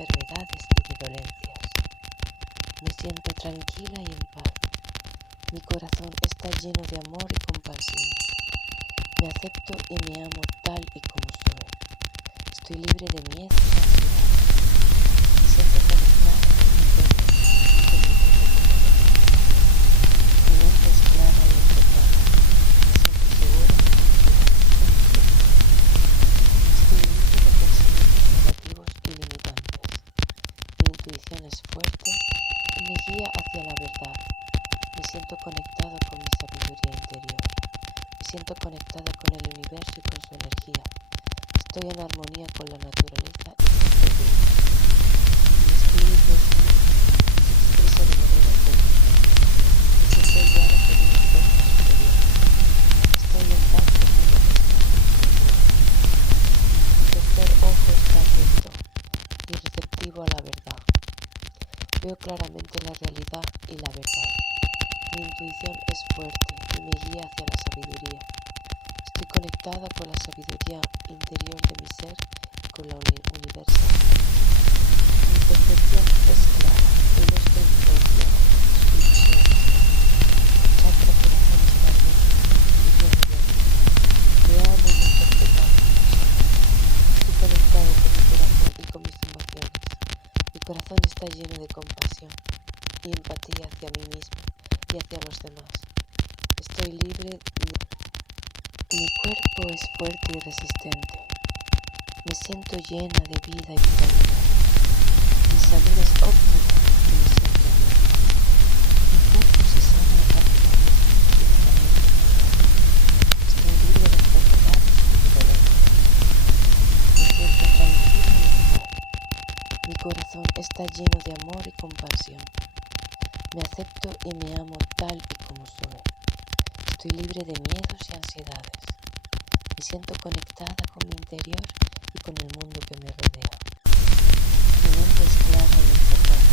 enfermedades y de dolencias. Me siento tranquila y en paz. Mi corazón está lleno de amor y compasión. Me acepto y me amo tal y como soy. Estoy libre de miedos y ansiedad. Me siento conectada con mi interior y con el mundo que me rodea. Mi mente es clara y enfocada. Me siento segura y confiada en mi futuro. Estoy libre de pensamientos negativos y limitantes. Mi intuición es fuerte y me guía hacia la verdad. Me siento conectado con mi sabiduría interior. Me siento conectada con el universo y con su energía. Estoy en armonía con la naturaleza y con su vida. Mi espíritu es libre y se expresa de manera auténtica. Me siento guiada por una fuerza superior. Estoy en paz conmigo misma y con el mundo. Mi tercer ojo está abierto y receptivo a la verdad. Veo claramente la realidad y la verdad. Mi intuición es fuerte y me guía hacia la sabiduría. Estoy conectada con la sabiduría interior de mi ser y con la universal. Mi percepción es clara y no estoy influenciada por ilusiones. Mi chakra corazón está abierto y lleno de amor. Me amo y me acepto tal como soy. Estoy conectado con mi corazón y con mis emociones. Mi corazón está lleno de compasión y empatía hacia mí mismo y hacia los demás. Estoy libre. Mi cuerpo es fuerte y resistente. Me siento llena de vida y vitalidad. Mi salud es óptima y me siento bien. Mi cuerpo se sana rápidamente y de manera natural. Estoy libre de enfermedades y de dolencias. Me siento tranquila y en paz. Mi corazón está lleno de amor y compasión. Me acepto y me amo tal y como soy. Estoy libre de miedos y ansiedades. Me siento conectada con mi interior y con el mundo que me rodea. Mi mente es clara y enfocada.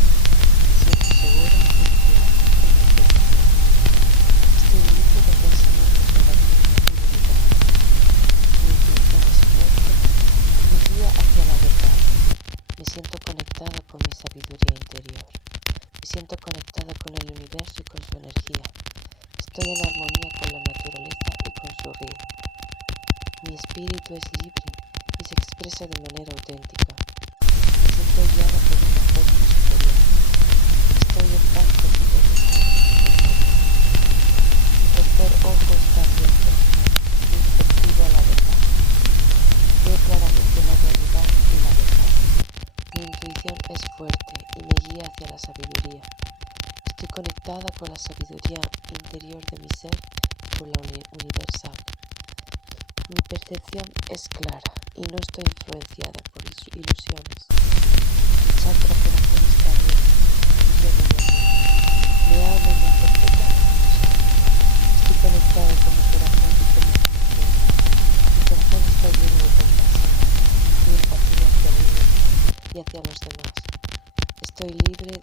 Me siento segura y confiada en mi futuro. Estoy libre de pensamientos negativos y limitantes. Mi intuición es fuerte y me guía hacia la verdad. Me siento conectada con mi sabiduría interior. Me siento conectada con el universo y con su energía. Estoy en armonía con la naturaleza y con su ritmo. Mi espíritu es libre y se expresa de manera auténtica. Me siento guiada por una fuerza superior. Estoy en paz conmigo misma y con el mundo. Mi tercer ojo está abierto y receptivo a la verdad. Veo claramente la realidad y la verdad. Mi intuición es fuerte y me guía hacia la sabiduría. Estoy conectada con la sabiduría interior de mi ser y con la universal. Mi percepción es clara y no estoy influenciada por ilusiones. Mi chakra corazón está abierto y lleno de amor. Me amo y me acepto tal como soy. Estoy conectada con mi corazón y con mis emociones. Mi corazón está lleno de compasión y empatía hacia mí mismo y hacia los demás. Estoy libre